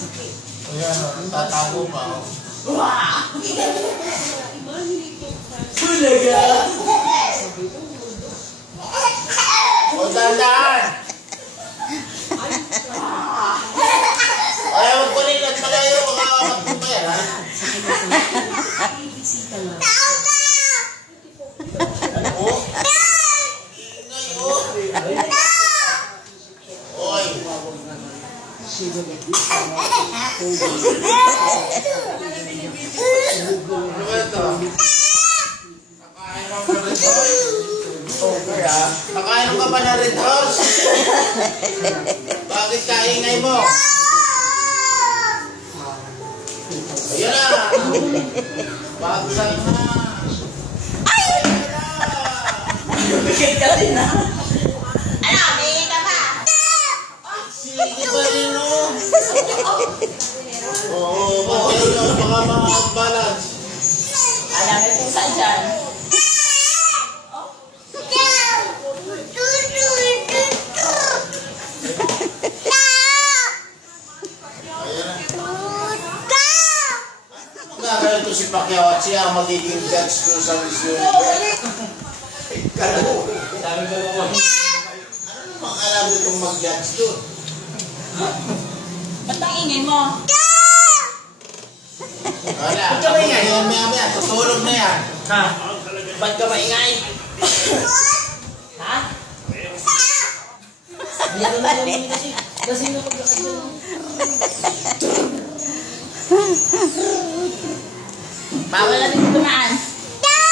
Ayan, oh, tatago pa. oh. Bulaga! O, dahan-dahan! Ayaw mo kunin at malayo, baka magpapaya, ha? Oh. Ano ba ito? Nakain mo ba rin ito? Okay ah. Nakain ka ba na red horse? Bakit kaingay mo? Ayan na. Bagsay na. Oo, oh. Baka ma-balance. Alam, may pusa dyan. Ayan na. Magkakaroon to si Pacquiao at siya ang magiging judge ko sa Miss Universe. Kalo. Dami ko naman. Ano namang alam itong mag-judge doon? Ingay mo? Wala. Maya maya maya. Tutulog na yan. Ha? Ba't ka maingay? ha? Yan na naman kasi. Kasi dyan. Bawal na dito dumaan. Yan.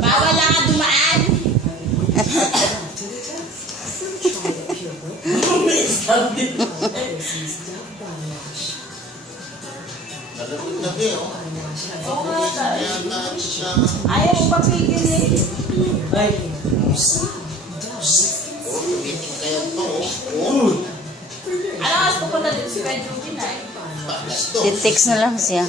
Bawal lang nga dumaan. Nalapit-labi, oh. Oo nga siya. Ayaw mo pa pigil eh. Ay. Oh, tumiting kaya pa, oh. Alam ka, pupunta dito si Pedro Ginay. Palas to. Titext na lang siya.